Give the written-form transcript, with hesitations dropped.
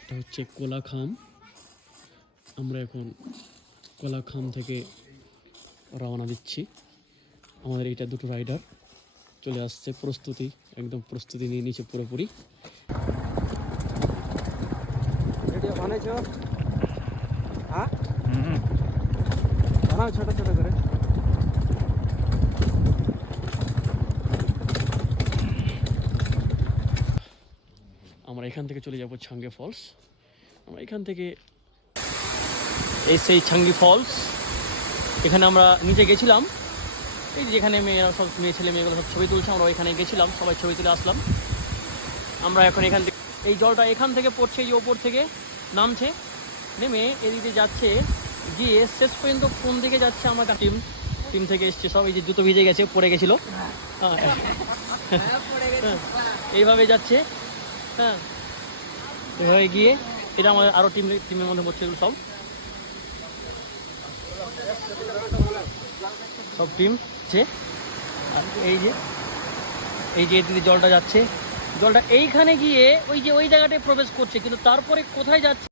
এটা হচ্ছে কোলাখাম। আমরা এখন কোলাখাম থেকে রওনা দিচ্ছি। আমাদের এইটা দুটো রাইডার চলে আসছে, প্রস্তুতি একদম প্রস্তুতি নিয়ে নিচ্ছে পুরোপুরি। ভিডিও বানাইছো? হ্যাঁ বানাও ছোট ছোট করে। আমরা এখান থেকে চলে যাব ছাঙ্গে ফলস। আমরা এখান থেকে এই সেই ছাঙ্গি ফলস, এখানে আমরা নিচে গেছিলাম। এই যেখানে মেয়েরা সব ছেলে মেয়েগুলো সব ছবি তুলছে, আমরা ওইখানে গেছিলাম, সবাই ছবি তুলে আসলাম। আমরা এখন এখান থেকে এই জলটা এখান থেকে পড়ছে, এই ওপর থেকে নামছে, নেমে এদিকে যাচ্ছে, গিয়ে শেষ পর্যন্ত কোন দিকে যাচ্ছে আমার টিম থেকে এসছে সব। এই যে জুতো ভিজে গেছে, পড়ে গেছিল, হ্যাঁ এইভাবে যাচ্ছে, হ্যাঁ এভাবে গিয়ে এটা আমাদের আরও টিমের মধ্যে পড়ছে, এগুলো সব টিম আছে। আর এই যে এদিকে জলটা যাচ্ছে, জলটা এইখানে গিয়ে ওই যে ওই জায়গাটায় প্রবেশ করছে, কিন্তু তারপরে কোথায় যাচ্ছে